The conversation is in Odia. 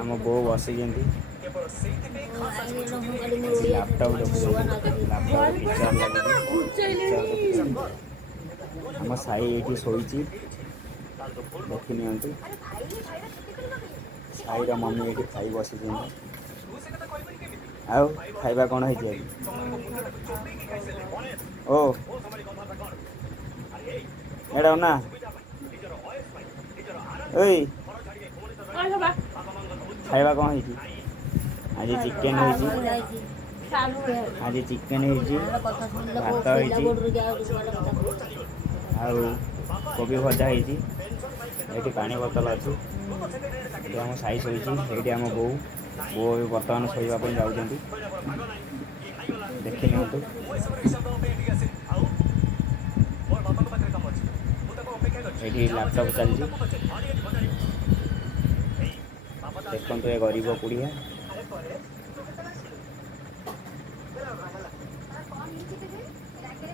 ଆମ ବୋଉ ବସିଛନ୍ତି ଲାପଟପ୍ ଦେଖୁଛନ୍ତି। ଲାପଟପ୍ ପିକ୍ଚର ଲାଗିଛି, ପିକ୍ଚର ଦେଖୁଛନ୍ତି। ଆମ ସାଇ ଏଇଠି ଶୋଇଛି, ଦେଖି ନିଅନ୍ତୁ। ସାଇର ମମି ଏଇଠି ଖାଇ ବସିଛନ୍ତି। ଆଉ ଖାଇବା କ'ଣ ହେଇଛି ଆଜି? ଓ ଏଇଟା ନା ଏଇ ଖାଇବା କ'ଣ ହେଇଛି? ଆଜି ଚିକେନ୍ ହେଇଛି, ଭାତ ହେଇଛି, ଆଉ କୋବି ଭଜା ହେଇଛି। ଏଇଠି ପାଣି ବୋତଲ ଅଛି। ଏଠି ଆମ ସାଇ ଶୋଇଛି, ଏଇଠି ଆମ ବୋଉ ଏବେ ବର୍ତ୍ତମାନ ଶୋଇବା ପାଇଁ ଯାଉଛନ୍ତି। ଦେଖି ନିଅନ୍ତୁ। ଏଇଠି ଲାପଟପ୍ ଚାଲିଛି, ଦେଖନ୍ତୁ। ଏ ଗରିବ କୁଡ଼ିଆ